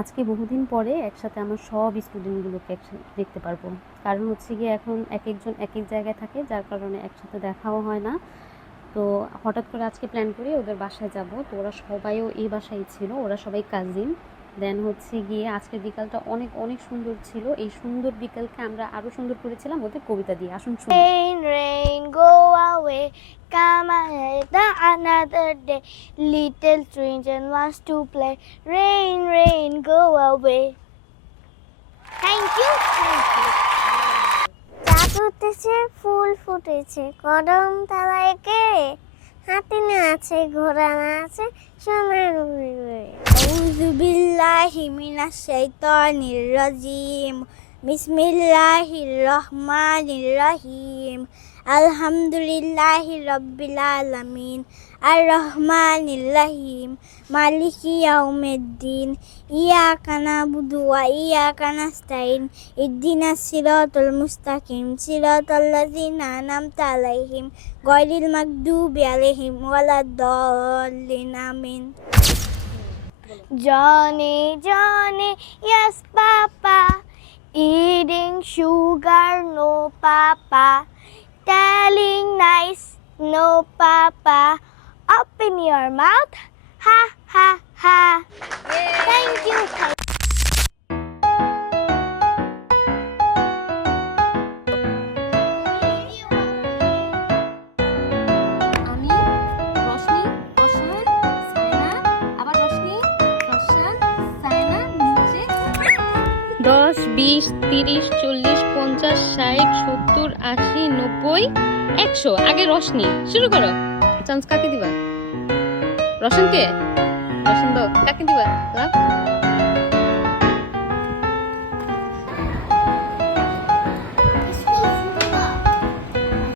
আজকে বহুদিন পরে একসাথে আমার সব স্টুডেন্টগুলোকে একসাথে দেখতে পারবো। কারণ হচ্ছে গিয়ে এখন একেকজন একেক জায়গায় থাকে, যার কারণে একসাথে দেখাও হয় না। তো হঠাৎ করে আজকে প্ল্যান করি ওদের বাসায় যাব। তো ওরা সবাইও এই বাসায় ছিল, ওরা সবাই কাজিন। দেন হচ্ছে গিয়ে আজকের বিকালটা অনেক অনেক সুন্দর ছিল। এই সুন্দর বিকালকে আমরা আরও সুন্দর করেছিলাম ওদের কবিতা দিয়ে। আসুন শুনি। Rain, rain, go away. Come another day. Little children wants to play. Rain, rain, go away. Thank you. চাঁদ উঠেছে, ফুল ফুটেছে, কদম তলায় কে? হাতি না আছে, ঘোড়া না আছে, সোনার উড়ে। আউযু বিল্লাহি মিনাশ শাইতানির রাজিম। বিসমিল্লাহির রহমানির রহিম। আলহামদুলিল্লাহি রাব্বিল আলামিন। আর রহমানির রহিম। মালিকি ইয়াউমিদ্দিন। ইয়াকা নাবুদু ওয়া ইয়াকা নাস্তাইন। ইহদিনাস সিরাতাল মুস্তাকিম। সিরাতাল্লাযিনা আন'আমতা আলাইহিম গায়রিল মাগদুবি আলাইহিম ওয়ালাদ-দাল্লিন। আমিন। Johnny, Johnny, yes, Papa. Eating sugar, no, Papa. Telling nice, no, Papa. Open your mouth, ha, ha, ha. Thank you. আমি রশনি, রসায়ন, সায়না, আবার রশনি, রসায়ন, সায়না, নিচে 10, 20, 30, 40, 50, 60, 70, 80, 90, 100। আগে রশনি শুরু করো। চান্স কাকে দিবা? রশনকে? রশন দাও। কাকে দিবা? লাভ